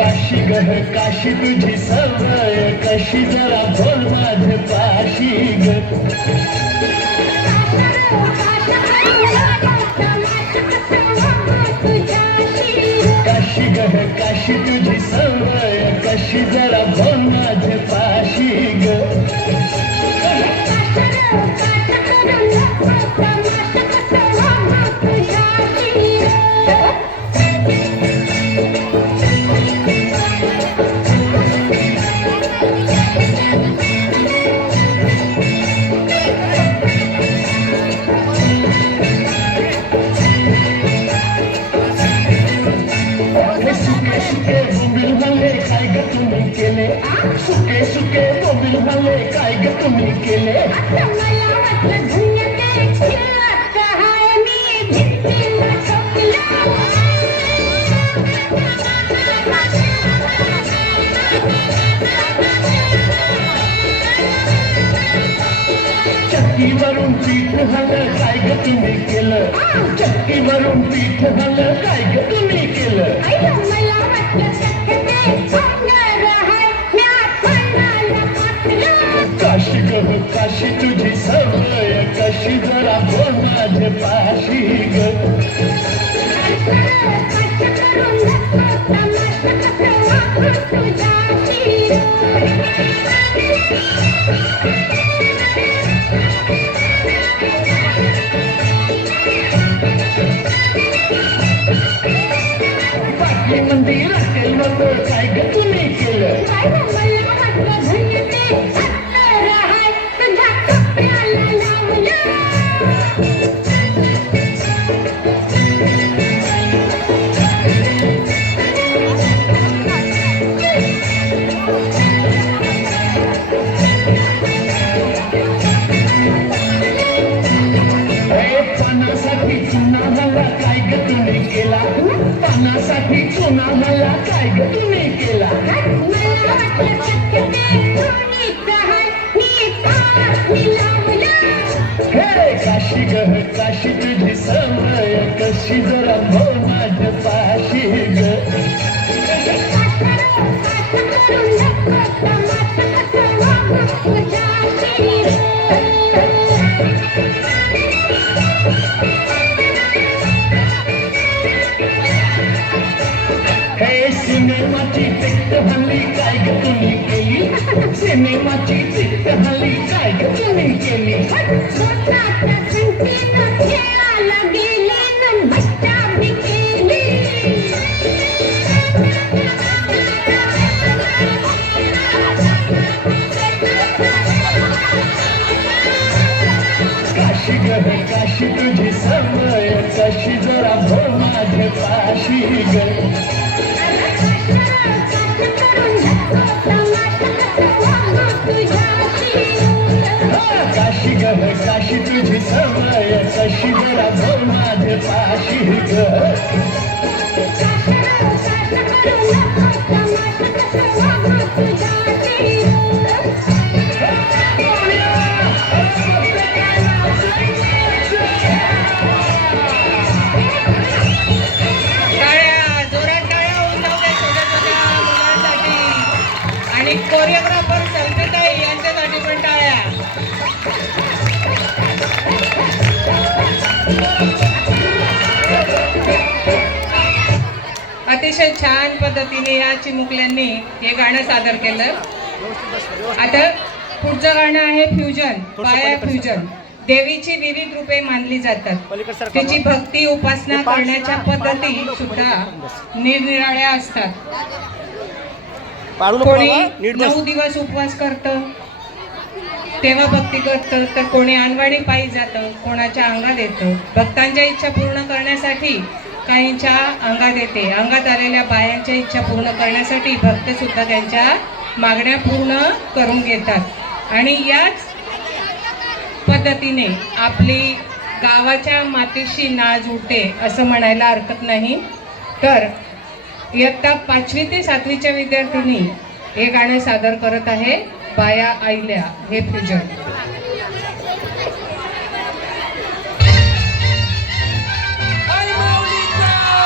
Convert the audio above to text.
काशी ग काशी तुझी सवय कशी जरा बोल माझ पाशी ग काशी ग काशी तुझी सवय कशी जरा बोल माझ पाशी ग सुके सुके मोबिल झाले काय ग तुम्ही केले चक्कीवरून पीठ झालं काय ग तुम्ही केलं चक्कीवरून पीठ झालं काय ग तुम्ही केलं काशी ग काशी तुझी सवय कशी जरा बोल माझ पाशी ग बाकी मंदिर केलं काय ग तुम्ही केलं पानासाठी चुना मला काय ग तुम्ही केला हे काशी ग काशी तुझी सवय कशी जरा बोल माझ पाशी ग सिनेमाची तिकीट हल्ली काय ग तुम्ही केली सिनेमाची तिकीट हल्ली काय ग तुम्ही केली काशी ग काशी तुझी सवय कशी जरा बोल माझ पाशी ग काशी ग काशी तुझी सवय कशी जरा बोल माझ पाशी ग आणि कोरिओग्राफर संगीताई यांच्यासाठी पण टाळ्या. अतिशय छान पद्धतीने या चिमुकल्यांनी हे गाणं सादर केलं. आता पुढचं गाणं आहे फ्युजन. बाया फ्युजन. देवीची विविध रूपे मानली जातात. तिची भक्ती उपासना करण्याच्या पद्धती सुद्धा निरनिराळ्या असतात. कोणी 9 दिवस उपवास करतं तेव्हा भक्ती करतं, तर कोणी अनवाणी पायी जातं, कोणाच्या अंगात येतं. भक्तांच्या इच्छा पूर्ण करण्यासाठी काहींच्या अंगात येते. अंगात आलेल्या बायांच्या इच्छा पूर्ण करण्यासाठी भक्त सुद्धा त्यांच्या मागण्या पूर्ण करून घेतात. आणि याच पद्धतीने आपली गावाच्या मातीशी नाळ जुळते असं म्हणायला हरकत नाही. तर इयत्ता 5वी ते 7वीच्या विद्यार्थ्यांनी हे गाणं सादर करत आहे. बाया आईल्या हे फ्युजन.